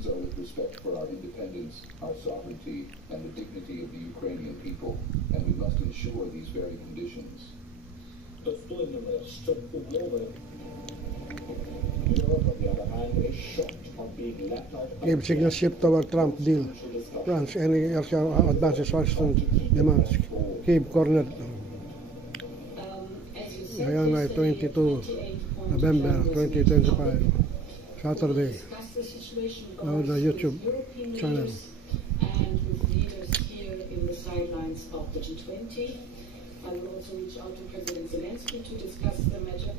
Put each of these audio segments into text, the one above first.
conditions are with respect for our independence, our sovereignty, and the dignity of the Ukrainian people, and we must ensure these very conditions. Достойними, щоб умови Europe, on the other hand, is shocked on being left out. Give signal shift toward Trump deal. France, any advances Washington demands. Keep cornered. Ngayon ay 22 November 2025, Saturday. On the YouTube channel. And with leaders here in the sidelines of the G20. I will also reach out to President Zelensky to discuss the matter.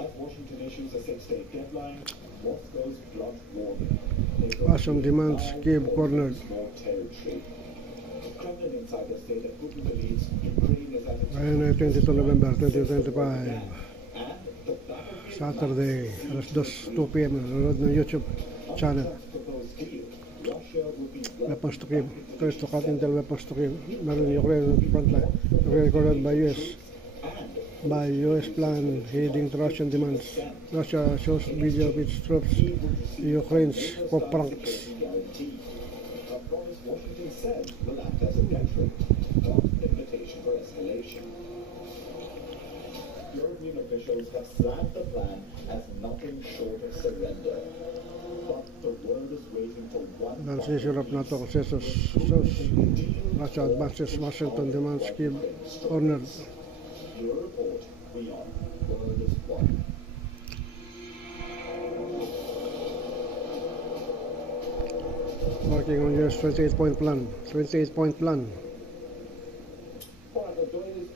As Washington issues a 6-day deadline, Moscow's blunt warning. Washington demands Kyiv cornered. More territory. Kremlin insiders say that Putin believes Ukraine is at its Ngayon ay 22 November 2025, and the battlefield Saturday, alas 2 p.m. Nanonood ng YouTube channel. proposed deal. Russia would be Weapons to Kyiv, trace to cut intel weapons to Kyiv. Meron yung Ukraine frontline. Recorded by US plan heading to Russian demands. Russia shows video of its troops, Ukraine's pranks. guarantee. A promise Washington said will act as a deterrent, not an invitation for escalation. European officials have flagged the plan as nothing short of surrender. But the world is waiting for one Nansisirap na ito kasi Russia advances Washington demands Kyiv cornered. Your report, we are. World is one. Working on US 28-point plan. 28-point plan.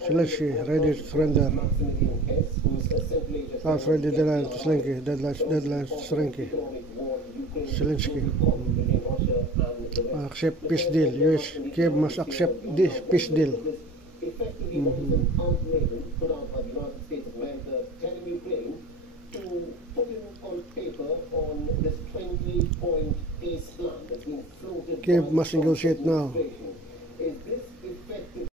Zelensky ready to surrender. South ready deadline to Zelensky. Deadline to Zelensky. Accept peace deal. US Kyiv must accept this peace deal. Effectively, that is an ultimatum put out by the United States of America telling Ukraine to put in on paper on this 20-point peace plan that's been floated. Kyiv must negotiate now.